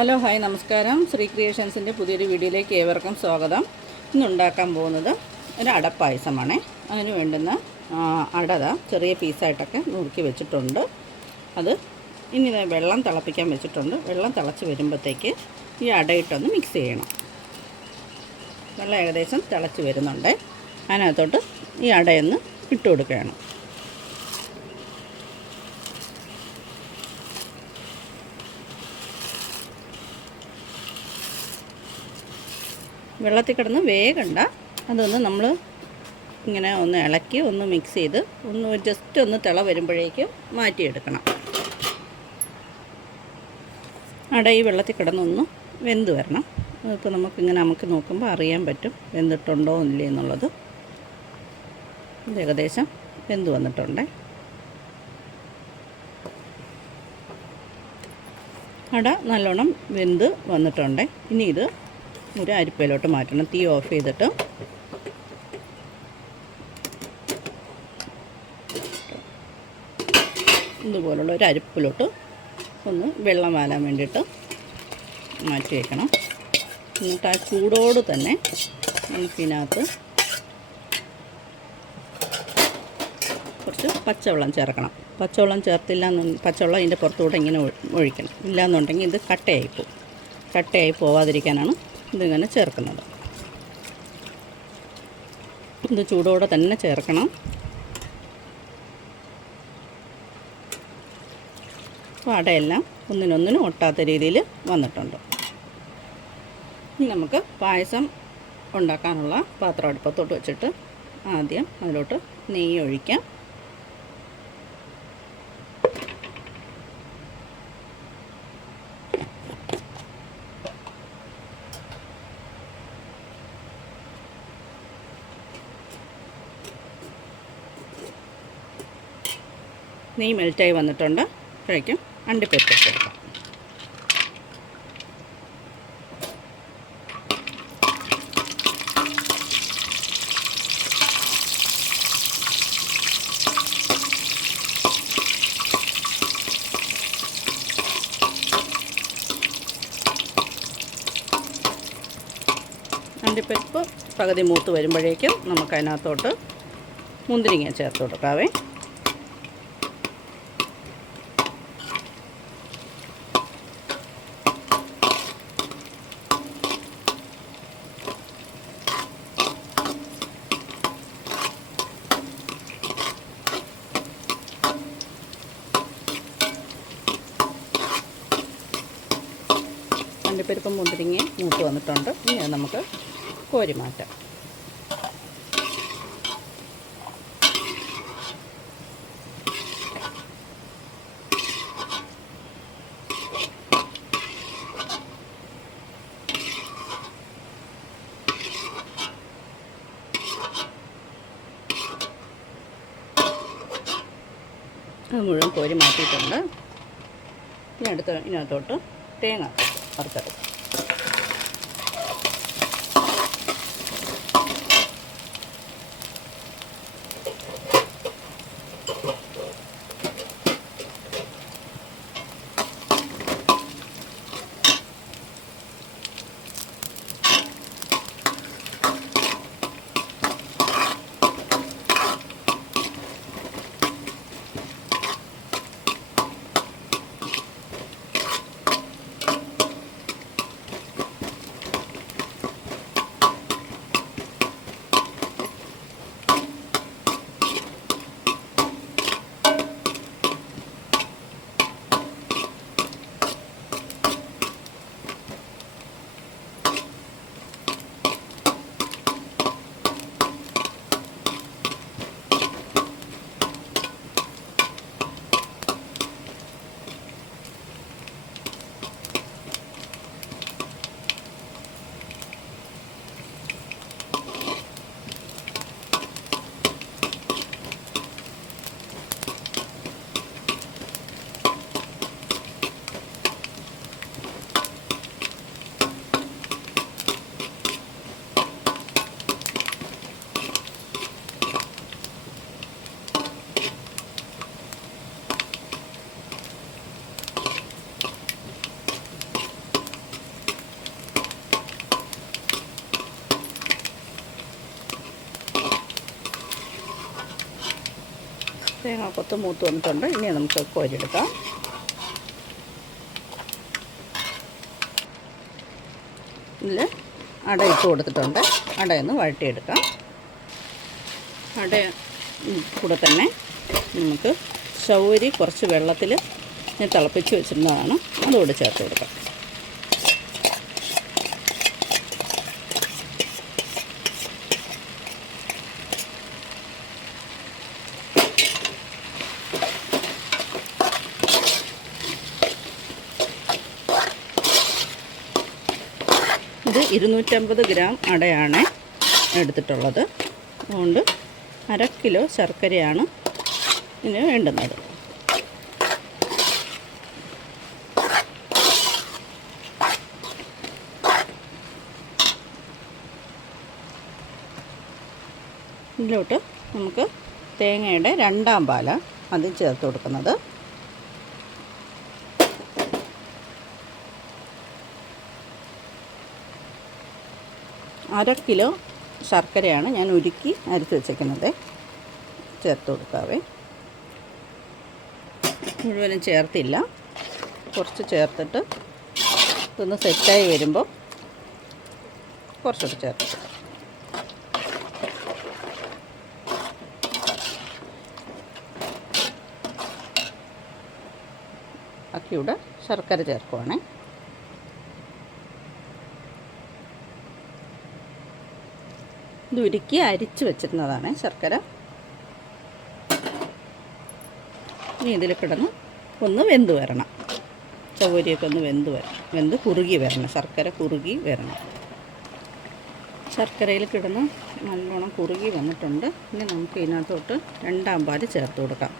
Hello hi നമസ്കാരം. ശ്രീ ക്രിയേഷൻസിൻ്റെ പുതിയൊരു വീഡിയോയിലേക്ക് ഏവർക്കും സ്വാഗതം. ഇന്നുണ്ടാക്കാൻ പോകുന്നത് ഒരു അടപ്പായസമാണേ. അതിന് വേണ്ടുന്ന അട ചെറിയ പീസായിട്ടൊക്കെ നുറുക്കി വെച്ചിട്ടുണ്ട്. അത് ഇനി വെള്ളം തിളപ്പിക്കാൻ വെച്ചിട്ടുണ്ട്. വെള്ളം തിളച്ച് വരുമ്പോഴത്തേക്ക് ഈ അടയിട്ടൊന്ന് മിക്സ് ചെയ്യണം. വെള്ളം ഏകദേശം തിളച്ച് വരുന്നുണ്ട്. അതിനകത്തോട്ട് ഈ അടയൊന്ന് ഇട്ട് കൊടുക്കുകയാണ്. വെള്ളത്തിൽ കിടന്ന് വേഗണ്ട, അതൊന്ന് നമ്മൾ ഇങ്ങനെ ഒന്ന് ഇളക്കി ഒന്ന് മിക്സ് ചെയ്ത് ഒന്ന് ജസ്റ്റ് ഒന്ന് തിള വരുമ്പോഴേക്കും മാറ്റിയെടുക്കണം. അട ഈ വെള്ളത്തിൽ കിടന്നൊന്ന് വെന്ത് വരണം. അതിപ്പോൾ നമുക്ക് നോക്കുമ്പോൾ അറിയാൻ പറ്റും വെന്തിട്ടുണ്ടോ ഇല്ലേ എന്നുള്ളത്. ഇത് ഏകദേശം വെന്ത് വന്നിട്ടുണ്ട്. അട നല്ലോണം വെന്ത് വന്നിട്ടുണ്ട്. ഇനി ഇത് ഒരു അരിപ്പയിലോട്ട് മാറ്റണം. തീ ഓഫ് ചെയ്തിട്ട് ഇതുപോലുള്ള ഒരു അരിപ്പിലോട്ട് ഒന്ന് വെള്ളം വാലാൻ വേണ്ടിയിട്ട് മാറ്റി വയ്ക്കണം. എന്നിട്ട് ആ ചൂടോട് തന്നെ നമുക്കിതിനകത്ത് കുറച്ച് പച്ചവെള്ളം ചേർക്കണം. പച്ചവെള്ളം പച്ചവെള്ളം ഇതിൻ്റെ പുറത്തൂടെ ഇങ്ങനെ ഒഴിക്കണം. ഇല്ലയെന്നുണ്ടെങ്കിൽ ഇത് കട്ടയായി പോവാതിരിക്കാനാണ് ഇതിങ്ങനെ ചേർക്കുന്നത്. ഇത് ചൂടോടെ തന്നെ ചേർക്കണം. അപ്പോൾ അടയെല്ലാം ഒന്നിനൊന്നിനും ഒട്ടാത്ത രീതിയിൽ വന്നിട്ടുണ്ട്. ഇനി നമുക്ക് പായസം ഉണ്ടാക്കാനുള്ള പാത്രം അടുപ്പത്തോട്ട് വെച്ചിട്ട് ആദ്യം അതിലോട്ട് നെയ്യ് ഒഴിക്കാം. നെയ്യ് മെൽറ്റായി വന്നിട്ടുണ്ട്. അപ്പോഴേക്കും അണ്ടിപ്പരിപ്പ് ഇട്ടെടുക്കാം. അണ്ടിപ്പരിപ്പ് പകുതി മൂത്ത് വരുമ്പോഴേക്കും നമുക്കതിനകത്തോട്ട് മുന്തിരിങ്ങ ചേർത്ത് കൊടുക്കാവേ. അണ്ടിപ്പരിപ്പും മുന്തിരിങ്ങയും മൂത്ത് വന്നിട്ടുണ്ട്. ഇനി അത് നമുക്ക് കോരി മാറ്റാം. അത് മുഴുവൻ കോരി മാറ്റിയിട്ടുണ്ട്. ഇതിനകത്തോട്ട് തേങ്ങ വറുത്തെടുക്കാം. തേങ്ങാക്കൊത്ത് മൂത്ത് വന്നിട്ടുണ്ട്. ഇനി നമുക്ക് കോരിയെടുക്കാം. ഇതിൽ അട ഇട്ട് കൊടുത്തിട്ടുണ്ട്. അടയൊന്ന് വഴറ്റിയെടുക്കാം. അട കൂടെ തന്നെ നമുക്ക് ചൗരി കുറച്ച് വെള്ളത്തിൽ തിളപ്പിച്ച് വെച്ചിരുന്നതാണ്, അതുകൂടെ ചേർത്ത് കൊടുക്കാം. ഇത് 250 ഗ്രാം അടയാണ് എടുത്തിട്ടുള്ളത്. അതുകൊണ്ട് 1/2 കിലോ ശർക്കരയാണ് ഇതിന് വേണ്ടുന്നത്. ഇതിലോട്ട് നമുക്ക് തേങ്ങയുടെ 2ാം പാല് അത് ചേർത്ത് കൊടുക്കുന്നത്. അര കിലോ ശർക്കരയാണ് ഞാൻ ഉരുക്കി അരിച്ച് വെച്ചേക്കുന്നത്. ചേർത്ത് കൊടുക്കാവേ. മുഴുവനും ചേർത്തില്ല, കുറച്ച് ചേർത്തിട്ട് ഇതൊന്ന് സെറ്റായി വരുമ്പോൾ കുറച്ചൊക്കെ ചേർത്ത്. ബാക്കിയുടെ ശർക്കര ചേർക്കുവാണേ. ഇത് ഉരുക്കി അരിച്ച് വെച്ചിരുന്നതാണ് ശർക്കര. ഇനി ഇതിൽ കിടന്ന് ഒന്ന് വെന്ത് വരണം. ചവ്വരിയൊക്കെ ഒന്ന് വെന്ത് കുറുകി വരണം. ശർക്കര കുറുകി വരണം. ശർക്കരയിൽ കിടന്ന് നല്ലോണം കുറുകി വന്നിട്ടുണ്ട്. ഇനി നമുക്ക് ഇതിനകത്തോട്ട് 2ാം പാല് ചേർത്ത് കൊടുക്കാം.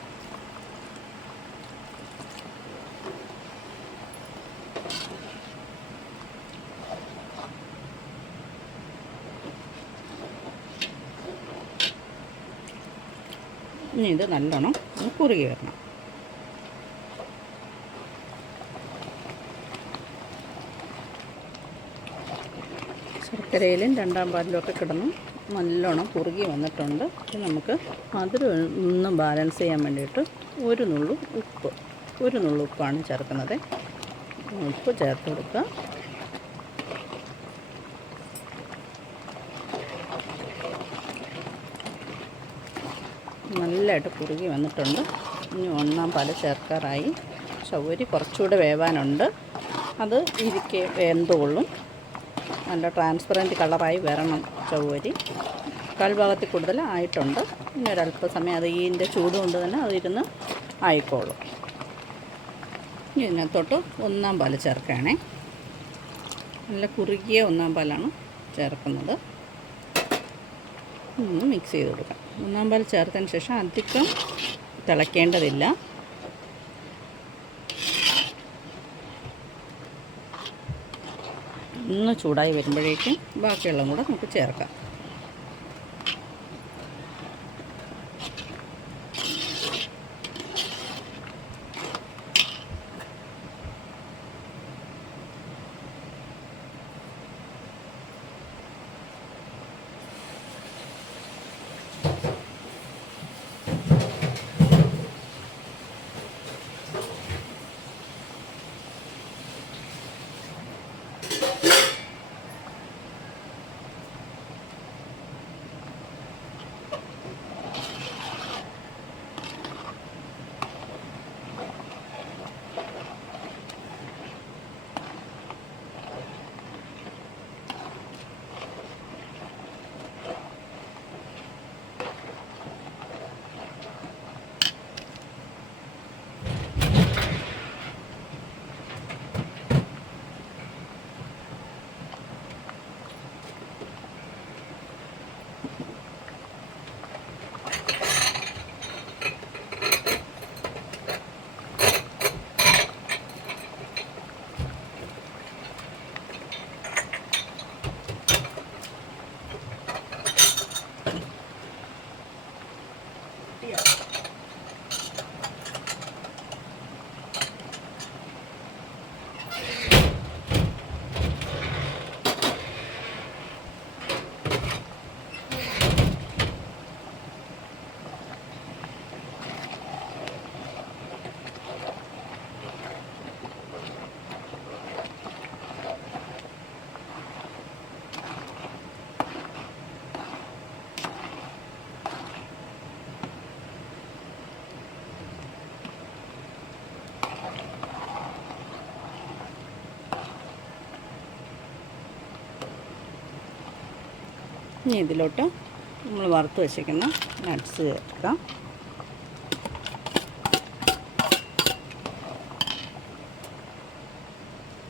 ഇനി ഇത് നല്ലോണം കുറുകി വരണം. ശർക്കരയിലും 2ാം പാലിലൊക്കെ കിടന്ന് നല്ലോണം കുറുകി വന്നിട്ടുണ്ട്. ഇനി നമുക്ക് മധുരം ഒന്ന് ബാലൻസ് ചെയ്യാൻ വേണ്ടിയിട്ട് ഒരു നുള്ളു ഉപ്പാണ് ചേർക്കുന്നത്. ഉപ്പ് ചേർത്ത് കൊടുക്കുക. നല്ലതായിട്ട് കുറുകി വന്നിട്ടുണ്ട്. ഇനി 1ാം പാല് ചേർക്കാറായി. ചവ്വരി കുറച്ചുകൂടെ വേവാനുണ്ട്. അത് ഇരിക്കെ വെന്തുകൊള്ളും. നല്ല ട്രാൻസ്പെറൻറ്റ് കളറായി വരണം ചവ്വരി. കാൽഭാഗത്തിൽ കൂടുതൽ ആയിട്ടുണ്ട്. ഇനി ഒരല്പസമയം അത് ഇതിൻ്റെ ചൂട് കൊണ്ട് തന്നെ അതിരുന്ന് ആയിക്കോളും. ഇനി ഇതിനകത്തോട്ട് 1ാം പാല് ചേർക്കുകയാണേ. നല്ല കുറുകിയ 1ാം പാലാണ് ചേർക്കുന്നത്. ഒന്ന് മിക്സ് ചെയ്ത് കൊടുക്കാം. 1ാം പാൽ ചേർത്തതിന് ശേഷം അധികം തിളയ്ക്കേണ്ടതില്ല. ഒന്ന് ചൂടായി വരുമ്പോഴേക്കും ബാക്കിയുള്ളതും കൂടെ നമുക്ക് ചേർക്കാം. ഇനി ഇതിലോട്ട് നമ്മൾ വറുത്ത് വെച്ചിരിക്കുന്ന നട്ട്സ് ചേർക്കാം.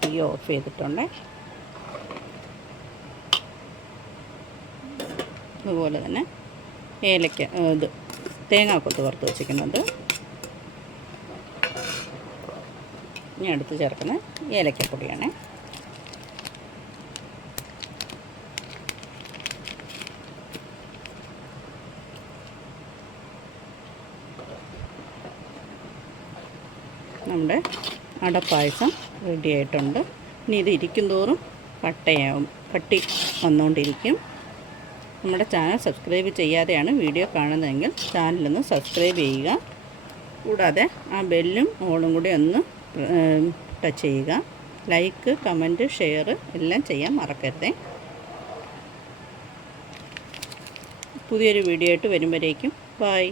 തീ ഓഫ് ചെയ്തിട്ടുണ്ട്. അതുപോലെ തന്നെ ഏലക്ക തേങ്ങാക്കൊത്ത് വറുത്ത് വെച്ചിരിക്കുന്നത്. ഇനി അടുത്ത് ചേർക്കുന്നത് ഏലക്കപ്പൊടിയാണ്. നമ്മുടെ അടപ്പായസം റെഡി ആയിട്ടുണ്ട്. ഇനി ഇത് ഇരിക്കും തോറും കട്ടി വന്നുകൊണ്ടിരിക്കും. നമ്മുടെ ചാനൽ സബ്സ്ക്രൈബ് ചെയ്യാതെയാണ് വീഡിയോ കാണുന്നതെങ്കിൽ ചാനലൊന്ന് സബ്സ്ക്രൈബ് ചെയ്യുക. കൂടാതെ ആ ബെല്ലും ഓളും കൂടി ഒന്ന് ടച്ച് ചെയ്യുക. ലൈക്ക്, കമൻറ്റ്, ഷെയർ എല്ലാം ചെയ്യാൻ മറക്കരുതേ. പുതിയൊരു വീഡിയോ ആയിട്ട് വരുമ്പോഴേക്കും ബൈ.